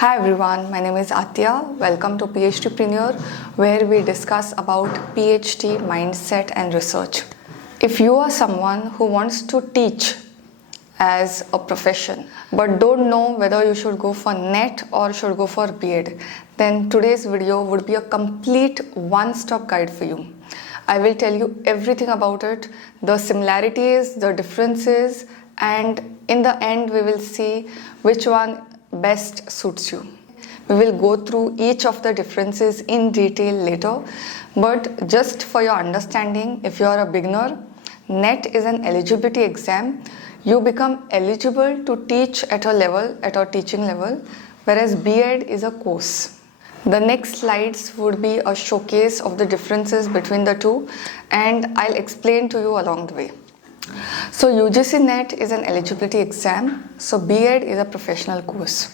Hi everyone, my name is Aatiya. Welcome to PhDpreneur, where we discuss about PhD mindset and research. If you are someone who wants to teach as a profession but don't know whether you should go for NET or should go for B.Ed, then today's video would be a complete one-stop guide for you. I will tell you everything about it, the similarities, the differences, and in the end we will see which one best suits you. We will go through each of the differences in detail later, but just for your understanding, if you are a beginner, NET is an eligibility exam. You become eligible to teach at a teaching level, whereas B.Ed is a course. The next slides would be a showcase of the differences between the two, and I'll explain to you along the way. So UGC NET is an eligibility exam, so B.Ed is a professional course.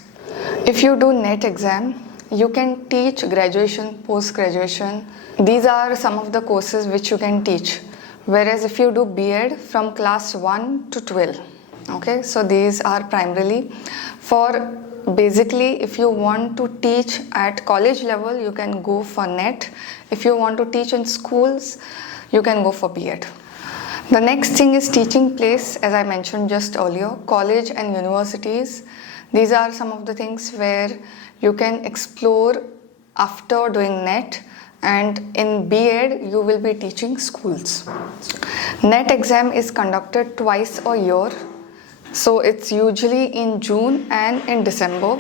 If you do NET exam, you can teach graduation, post-graduation. These are some of the courses which you can teach. Whereas if you do B.Ed from class 1 to 12, okay, so these are primarily for basically if you want to teach at college level, you can go for NET. If you want to teach in schools, you can go for B.Ed. The next thing is teaching place, as I mentioned just earlier, college and universities. These are some of the things where you can explore after doing NET, and in B.Ed you will be teaching schools. NET exam is conducted twice a year, so it's usually in June and in December.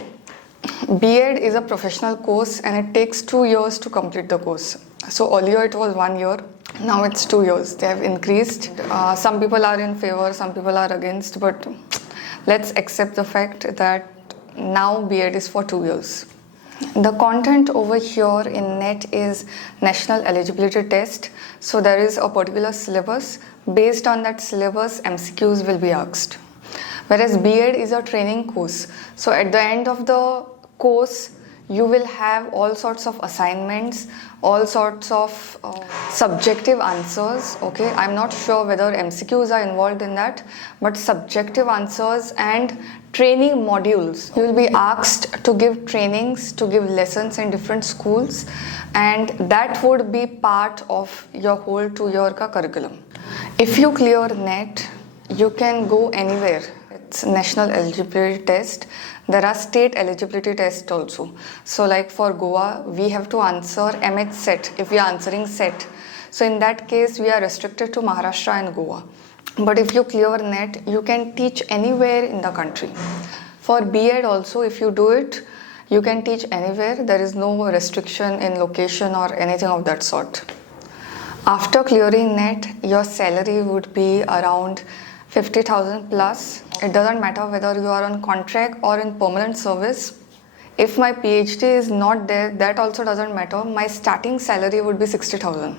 B.Ed is a professional course and it takes 2 years to complete the course. So earlier it was 1 year, now it's 2 years. They have increased. Some people are in favor, some people are against, but let's accept the fact that now B.Ed is for 2 years. The content over here in NET is National Eligibility Test. So there is a particular syllabus. Based on that syllabus, MCQs will be asked. Whereas B.Ed is a training course. So at the end of the course, you will have all sorts of assignments, all sorts of subjective answers. Okay, I'm not sure whether MCQs are involved in that, but subjective answers and training modules. You will be asked to give trainings, to give lessons in different schools, and that would be part of your whole 2-year curriculum. If you clear NET, you can go anywhere. It's National Eligibility Test. There are state eligibility tests also. So like for Goa, we have to answer MH set if we are answering set. So in that case, we are restricted to Maharashtra and Goa. But if you clear NET, you can teach anywhere in the country. For B.Ed also, if you do it, you can teach anywhere. There is no restriction in location or anything of that sort. After clearing NET, your salary would be around 50,000 plus. It doesn't matter whether you are on contract or in permanent service. If my PhD is not there, that also doesn't matter. My starting salary would be 60,000.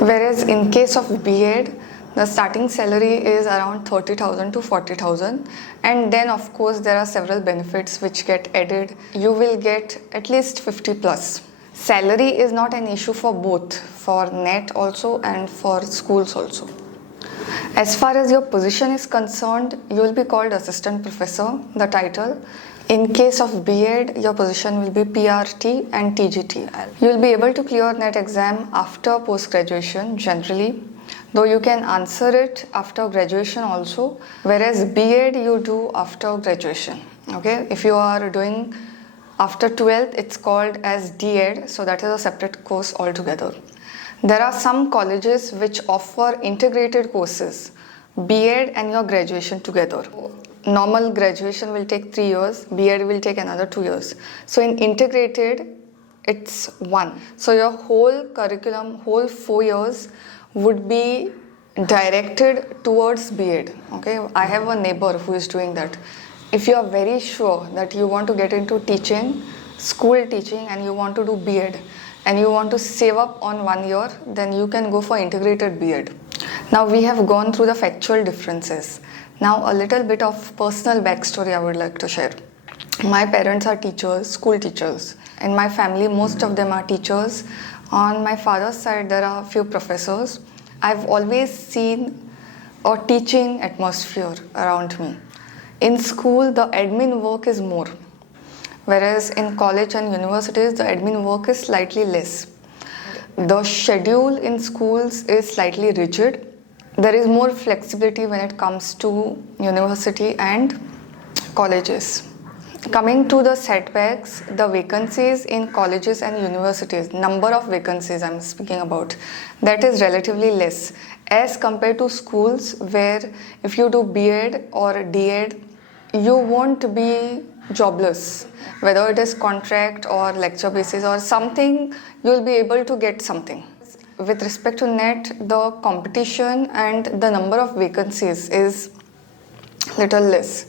Whereas in case of B.Ed, the starting salary is around 30,000 to 40,000. And then of course there are several benefits which get added. You will get at least 50 plus. Salary is not an issue for both, for NET also and for schools also. As far as your position is concerned, you will be called assistant professor, the title. In case of B.Ed, your position will be PRT and TGT. You will be able to clear NET exam after post-graduation generally, though you can answer it after graduation also, whereas B.Ed you do after graduation. Okay, if you are doing after 12th, it's called as D.Ed, so that is a separate course altogether. There are some colleges which offer integrated courses, B.Ed and your graduation together. Normal graduation will take 3 years, B.Ed will take another 2 years. So in integrated, it's 1. So your whole curriculum, whole 4 years would be directed towards B.Ed. Okay, I have a neighbor who is doing that. If you are very sure that you want to get into teaching, school teaching, and you want to do B.Ed, and you want to save up on 1 year, then you can go for integrated B.Ed. Now we have gone through the factual differences. Now a little bit of personal backstory I would like to share. My parents are teachers, school teachers. In my family, most of them are teachers. On my father's side, there are a few professors. I've always seen a teaching atmosphere around me. In school, the admin work is more. whereas in college and universities the admin work is slightly less. The schedule in schools is slightly rigid. There is more flexibility when it comes to university and colleges. Coming to the setbacks, the vacancies in colleges and universities, number of vacancies I'm speaking about, that is relatively less as compared to schools, where if you do B.Ed or D.Ed, you won't be jobless. Whether it is contract or lecture basis or something, you will be able to get something. With respect to NET, the competition and the number of vacancies is little less.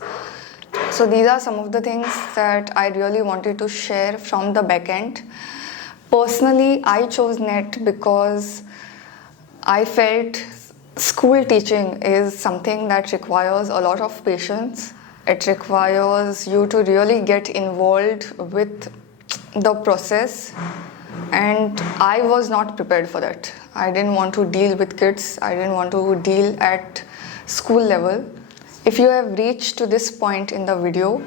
So these are some of the things that I really wanted to share from the back end. Personally, I chose NET because I felt school teaching is something that requires a lot of patience. It requires you to really get involved with the process, and I was not prepared for that. I didn't want to deal with kids. I didn't want to deal at school level. If you have reached to this point in the video,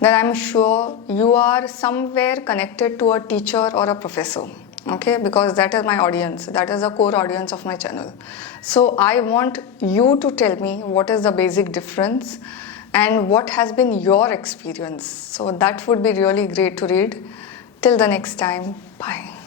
then I'm sure you are somewhere connected to a teacher or a professor, okay? Because that is my audience. That is the core audience of my channel. So I want you to tell me what is the basic difference and what has been your experience. So that would be really great to read. Till the next time, bye.